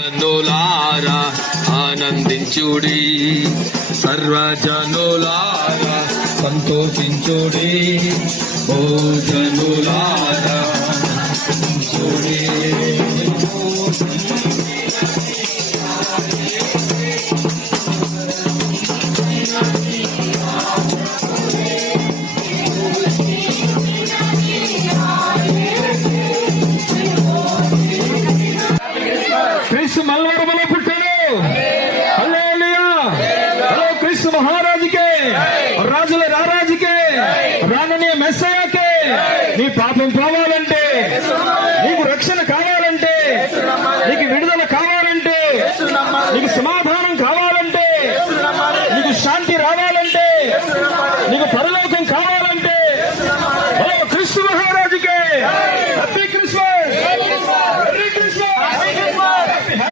జనులారా ఆనందించుడి సర్వజనులారా సంతోషించుడి ఓ జనులారా ఆనందించుడి. క్రీస్తు మల్వరములో పుట్టాడు. హలో క్రీస్తు మహారాజుకే. రాజుల రారాజుకే. రాననే మెస్సయాకే నీ పాపం పోవాలంటే నీకు రక్షణ కావాలంటే నీకు విడుదల కావాలంటే నీకు సమాధానం కావాలంటే నీకు శాంతి రావాలంటే నీకు పరలోకం కావాలి